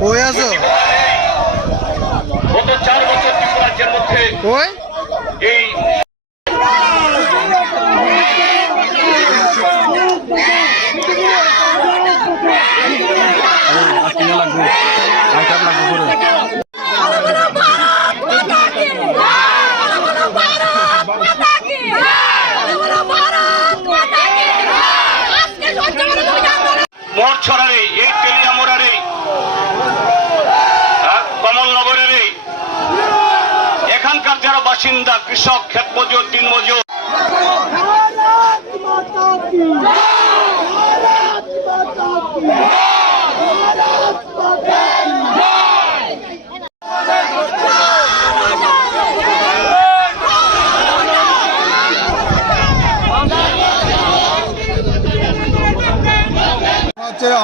কই আছো? গত 4 বছর রাজ্যের মধ্যে কই এই মোড়ছড়ারে এই তেলিয়ামোড়ারে কমলনগরের এখানকার যারা বাসিন্দা কৃষক ক্ষেত মজুর দিন মজুর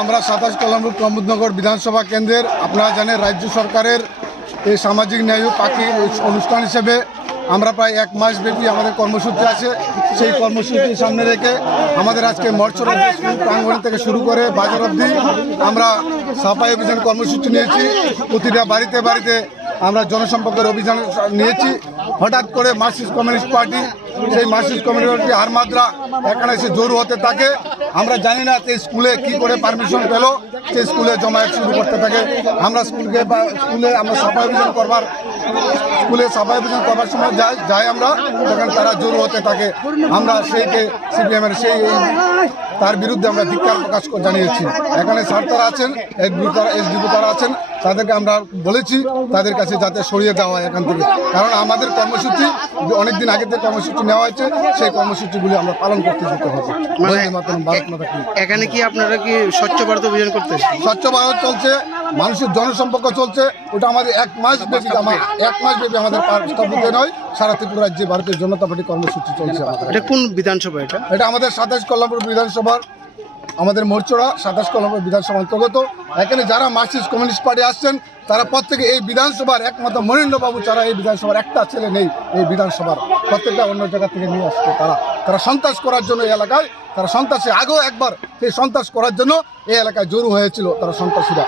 আমরা 27 কাইল্যানপুর প্রমোদনগর বিধানসভা কেন্দ্রের আপনারা জানেন রাজ্য সরকারের এই সামাজিক ন্যায় পাখি অনুষ্ঠান হিসেবে আমরা প্রায় 1 মাস ব্যাপী আমাদের কর্মসূচি আছে। সেই কর্মসূচি সামনে রেখে আমাদের আজকে মর্চরা প্রাঙ্গণ থেকে শুরু করে বাজার অবধি আমরা সাফাই অভিযান কর্মসূচি নিয়েছি। প্রতিটা বাড়িতে বাড়িতে আমরা জনসম্পর্কের অভিযান নিয়েছি। হঠাৎ করে মার্কসিস্ট কমিউনিস্ট পার্টি সেই মার্কসিস্ট কমিউনিস্ট পার্টি হারমাদ্রা এখানে এসে জোর হতে থাকে। আমরা জানি না যে স্কুলে কি করে পারমিশন পেল সেই স্কুলে জমায়েত শুরু করতে থাকে। আমরা স্কুলে আমরা সাফাই অভিযান করবার সময় যাই আমরা তখন তারা জোর হতে থাকে। আমরা সেইকে সিপিএমের তার বিরুদ্ধে আমরা ধিক্কার প্রকাশ জানিয়েছি। এখানে স্যার তারা আছেন, এসডিপি তারা আছেন, তাদেরকে আমরা বলেছি তাদের কাছে যাতে সরিয়ে দেওয়া হয় এখান থেকে। কারণ আমাদের কর্মসূচি অনেকদিন আগে থেকে কর্মসূচি নেওয়া হয়েছে, সেই কর্মসূচিগুলি আমরা পালন করতে যেতে হবে। এখানে কি আপনারা কি স্বচ্ছ ভারত অভিযান করতেছেন? স্বচ্ছ ভারত চলছে, মানুষের জনসম্পর্ক চলছে। ওটা আমাদের 1 মাস ব্যাপী আমাদের স্থপতি নয়, সারা ত্রিপুরা রাজ্যে ভারতীয় জনতা পার্টি কর্মসূচি চলছে। এটা কোন বিধানসভা? এটা আমাদের 27 কাইল্যানপুর বিধানসভার আমাদের মোর্চরা 27 কাইল্যানপুর বিধানসভা অন্তর্গত। এখানে যারা মার্কসিস্ট কমিউনিস্ট পার্টি আসছেন তারা প্রত্যেকে এই বিধানসভার একমাত্র মনীন্দ্রবাবু ছাড়া এই বিধানসভার একটা ছেলে নেই। এই বিধানসভার প্রত্যেকটা অন্য জায়গা থেকে নিয়ে আসছে। তারা সন্ত্রাস করার জন্য এই এলাকায়, তারা সন্ত্রাসী আগেও একবার সেই সন্ত্রাস করার জন্য এই এলাকায় জড়ো হয়েছিল তারা সন্ত্রাসীরা।